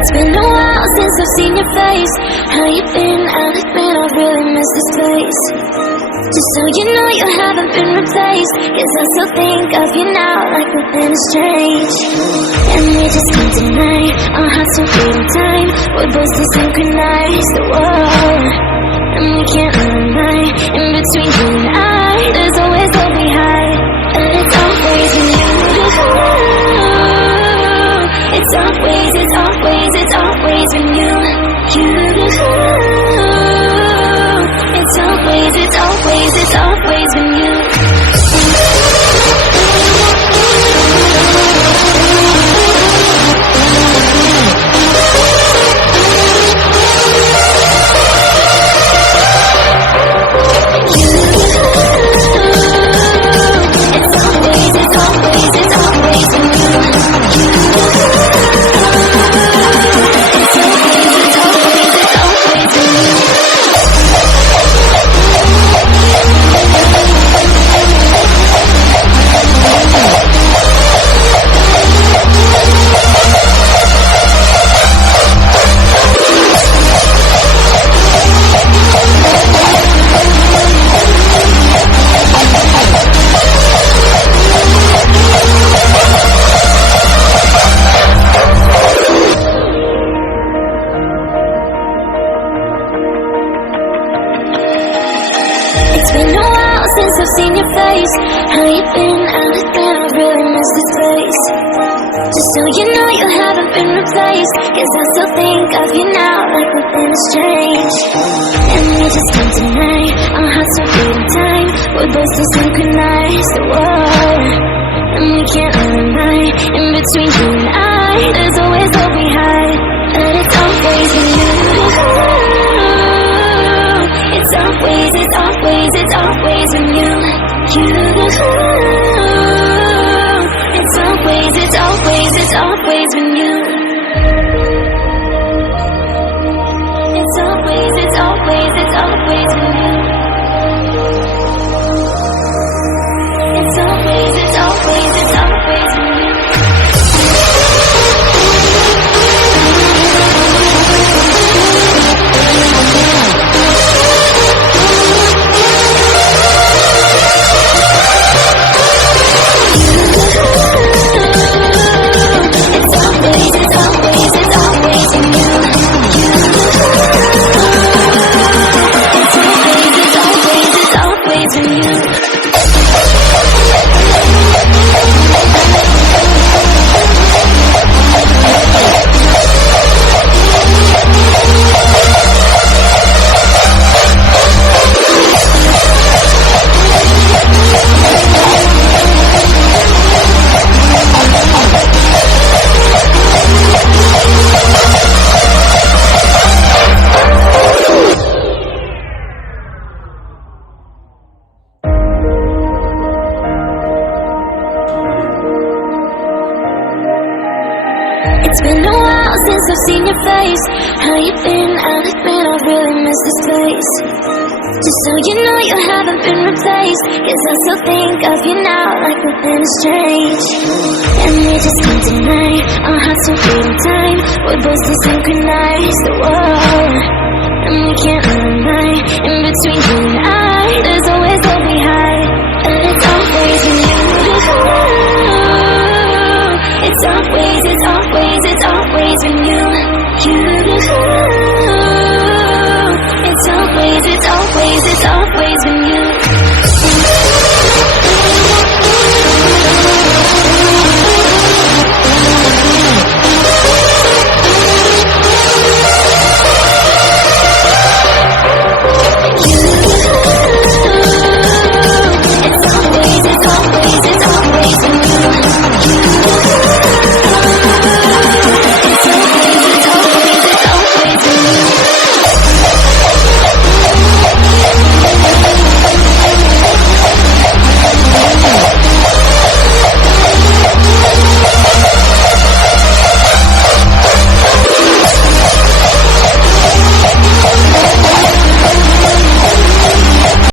It's been a while since I've seen your face. How you been? I'll admit I really miss this place. Just so you know you haven't been replaced, 'cause I still think of you now like nothing is strange. And we just can't deny our hearts will beat in time. We're both to synchronize the world, and we can't run. In between you and I, there's always hope we hide, but it's always in you. It's always, it's always, it's always when you. It's always, it's always, it's always when you. It's been a while since I've seen your face. How you been? I'll admit I really miss this place. Just so you know you haven't been replaced, 'cause I still think of you now like nothing is strange. And we just can't deny our hearts will beat in time. We're both to synchronize the world, and we can't run. In between you and I, there's always hope we hide, but it's always in you. It's always, it's always, it's always when you. It's always, it's always, it's always when you. It's always, it's always, it's always when you. It's always, it's always, it's always when you. It's been a while since I've seen your face. How you been? I'll admit I really miss this place. Just so you know you haven't been replaced, 'cause I still think of you now like nothing is strange. And we just can't deny our hearts will beat in time. We're both to synchronize the world, and we can't run. In between you and I, there's always hope we hide, but it's always in you. It's always, it's always, it's always when you.